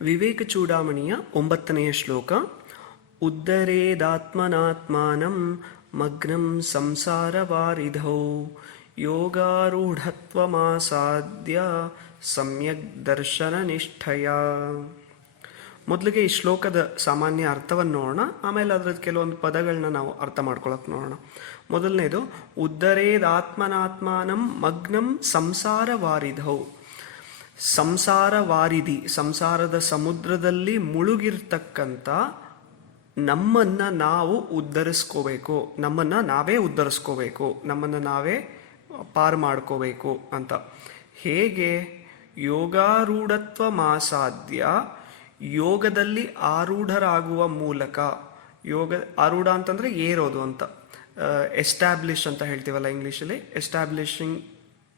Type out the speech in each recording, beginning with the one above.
ವಿವೇಕ ಚೂಡಾಮಣಿಯ 9ನೆಯ ಶ್ಲೋಕ. ಉದ್ಧರೇದಾತ್ಮನಾತ್ಮಾನಂ ಮಗ್ನಂ ಸಂಸಾರವಾರಿಧೌ ಯೋಗಾರೂಢತ್ವಮಾಸಾದ್ಯ ಸಮ್ಯಕ್ ದರ್ಶನ ನಿಷ್ಠಯ. ಮೊದಲಿಗೆ ಈ ಶ್ಲೋಕದ ಸಾಮಾನ್ಯ ಅರ್ಥವನ್ನು ನೋಡೋಣ, ಆಮೇಲೆ ಅದರದ್ದು ಕೆಲವೊಂದು ಪದಗಳನ್ನ ನಾವು ಅರ್ಥ ಮಾಡ್ಕೊಳಕ್ಕೆ ನೋಡೋಣ. ಮೊದಲನೇದು, ಉದ್ಧರೇದಾತ್ಮನಾತ್ಮಾನಂ ಮಗ್ನಂ ಸಂಸಾರವಾರಿಧೌ. ಸಂಸಾರ ವಾರಿಧಿ, ಸಂಸಾರದ ಸಮುದ್ರದಲ್ಲಿ ಮುಳುಗಿರ್ತಕ್ಕಂಥ ನಮ್ಮನ್ನು ನಾವು ಉದ್ಧರಿಸ್ಕೋಬೇಕು, ನಮ್ಮನ್ನು ನಾವೇ ಉದ್ಧರಿಸ್ಕೋಬೇಕು, ನಮ್ಮನ್ನು ನಾವೇ ಪಾರು ಮಾಡ್ಕೋಬೇಕು ಅಂತ. ಹೇಗೆ? ಯೋಗಾರೂಢತ್ವ ಮಾಸಾಧ್ಯ, ಯೋಗದಲ್ಲಿ ಆರೂಢರಾಗುವ ಮೂಲಕ. ಯೋಗ ಆರೂಢ ಅಂತಂದರೆ ಏರೋದು ಅಂತ, ಎಸ್ಟಾಬ್ಲಿಷ್ ಅಂತ ಹೇಳ್ತೀವಲ್ಲ ಇಂಗ್ಲೀಷಲ್ಲಿ,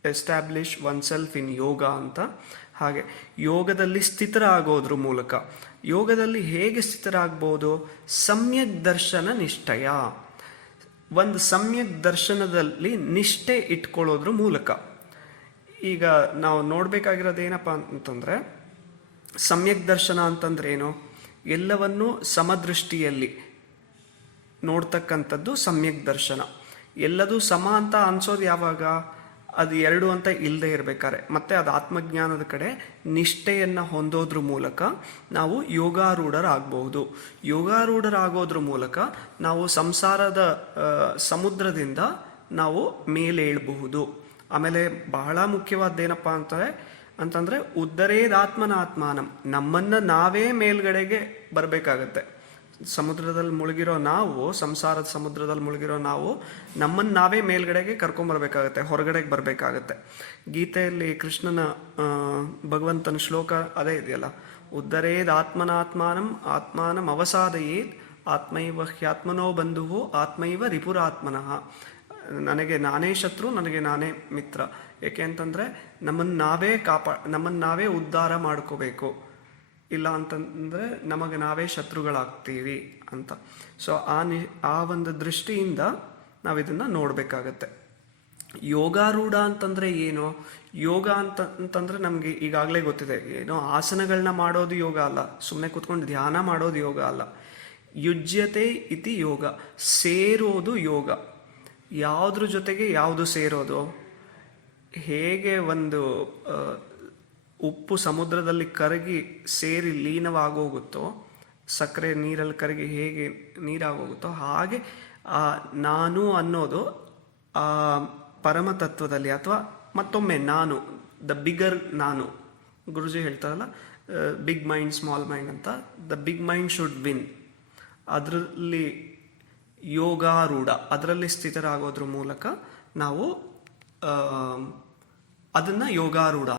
ಎಸ್ಟಾಬ್ಲಿಷ್ ಒನ್ ಸೆಲ್ಫ್ ಇನ್ ಯೋಗ ಅಂತ. ಹಾಗೆ ಯೋಗದಲ್ಲಿ ಸ್ಥಿತರಾಗೋದ್ರ ಮೂಲಕ. ಯೋಗದಲ್ಲಿ ಹೇಗೆ ಸ್ಥಿತರಾಗ್ಬೋದು? ಸಮ್ಯಕ್ ದರ್ಶನ ನಿಷ್ಠಯ. ಒಂದು ಸಮ್ಯಕ್ ದರ್ಶನದಲ್ಲಿ ನಿಷ್ಠೆ ಇಟ್ಕೊಳ್ಳೋದ್ರ ಮೂಲಕ. ಈಗ ನಾವು ನೋಡಬೇಕಾಗಿರೋದು ಏನಪ್ಪ ಅಂತಂದರೆ, ಸಮ್ಯಕ್ ದರ್ಶನ ಅಂತಂದ್ರೆ ಏನು? ಎಲ್ಲವನ್ನೂ ಸಮದೃಷ್ಟಿಯಲ್ಲಿ ನೋಡ್ತಕ್ಕಂಥದ್ದು ಸಮ್ಯಕ್ ದರ್ಶನ. ಎಲ್ಲದೂ ಸಮ ಅಂತ ಅನ್ಸೋದು ಯಾವಾಗ? ಅದು ಎರಡು ಅಂತ ಇಲ್ಲದೆ ಇರಬೇಕಾರೆ. ಮತ್ತೆ ಅದು ಆತ್ಮಜ್ಞಾನದ ಕಡೆ ನಿಷ್ಠೆಯನ್ನು ಹೊಂದೋದ್ರ ಮೂಲಕ ನಾವು ಯೋಗಾರೂಢರಾಗಬಹುದು. ಯೋಗಾರೂಢರಾಗೋದ್ರ ಮೂಲಕ ನಾವು ಸಂಸಾರದ ಸಮುದ್ರದಿಂದ ನಾವು ಮೇಲೇಳಬಹುದು. ಆಮೇಲೆ ಬಹಳ ಮುಖ್ಯವಾದ್ದೇನಪ್ಪ ಅಂತಂದರೆ ಉದ್ಧರೇದಾತ್ಮನಾತ್ಮಾನಂ, ನಮ್ಮನ್ನು ನಾವೇ ಮೇಲ್ಗಡೆಗೆ ಬರಬೇಕಾಗತ್ತೆ. ಸಮುದ್ರದಲ್ಲಿ ಮುಳುಗಿರೋ ನಾವು, ಸಂಸಾರದ ಸಮುದ್ರದಲ್ಲಿ ಮುಳುಗಿರೋ ನಾವು ನಮ್ಮನ್ನು ನಾವೇ ಮೇಲ್ಗಡೆಗೆ ಕರ್ಕೊಂಬರ್ಬೇಕಾಗತ್ತೆ, ಹೊರಗಡೆಗೆ ಬರಬೇಕಾಗತ್ತೆ. ಗೀತೆಯಲ್ಲಿ ಕೃಷ್ಣನ ಭಗವಂತನ ಶ್ಲೋಕ ಅದೇ ಇದೆಯಲ್ಲ, ಉದ್ಧರೇದ್ ಆತ್ಮನಾತ್ಮಾನಂ ಆತ್ಮಾನಂ ಅವಸಾದಯೇತ್ ಆತ್ಮೈವ ಹ್ಯಾತ್ಮನೋ ಬಂಧುವು ಆತ್ಮೈವ ರಿಪುರಾತ್ಮನಃ. ನನಗೆ ನಾನೇ ಶತ್ರು, ನನಗೆ ನಾನೇ ಮಿತ್ರ. ಏಕೆ ಅಂತಂದರೆ ನಮ್ಮನ್ನು ನಾವೇ ಉದ್ಧಾರ ಮಾಡ್ಕೋಬೇಕು, ಇಲ್ಲ ಅಂತಂದರೆ ನಮಗೆ ನಾವೇ ಶತ್ರುಗಳಾಗ್ತೀವಿ ಅಂತ. ಸೊ ಆ ಒಂದು ದೃಷ್ಟಿಯಿಂದ ನಾವಿದನ್ನು ನೋಡಬೇಕಾಗತ್ತೆ. ಯೋಗಾರೂಢ ಅಂತಂದರೆ ಏನು? ಯೋಗ ಅಂತಂದರೆ ನಮಗೆ ಈಗಾಗಲೇ ಗೊತ್ತಿದೆ, ಏನೋ ಆಸನಗಳನ್ನ ಮಾಡೋದು ಯೋಗ ಅಲ್ಲ, ಸುಮ್ಮನೆ ಕೂತ್ಕೊಂಡು ಧ್ಯಾನ ಮಾಡೋದು ಯೋಗ ಅಲ್ಲ. ಯುಜ್ಯತೆ ಇತಿ ಯೋಗ, ಸೇರೋದು ಯೋಗ. ಯಾವುದ್ರ ಜೊತೆಗೆ ಯಾವುದು ಸೇರೋದು? ಹೇಗೆ ಒಂದು ಉಪ್ಪು ಸಮುದ್ರದಲ್ಲಿ ಕರಗಿ ಸೇರಿ ಲೀನವಾಗೋಗುತ್ತೋ, ಸಕ್ಕರೆ ನೀರಲ್ಲಿ ಕರಗಿ ಹೇಗೆ ನೀರಾಗೋಗುತ್ತೋ, ಹಾಗೆ ನಾನು ಅನ್ನೋದು ಆ ಪರಮತತ್ವದಲ್ಲಿ, ಅಥವಾ ಮತ್ತೊಮ್ಮೆ ನಾನು, ದ ಬಿಗರ್ ನಾನು. ಗುರುಜಿ ಹೇಳ್ತಾರಲ್ಲ, ಬಿಗ್ ಮೈಂಡ್ ಸ್ಮಾಲ್ ಮೈಂಡ್ ಅಂತ. The big mind should win. ಅದರಲ್ಲಿ ಯೋಗಾರೂಢ, ಅದರಲ್ಲಿ ಸ್ಥಿತರಾಗೋದ್ರ ಮೂಲಕ ನಾವು ಅದನ್ನು ಯೋಗಾರೂಢ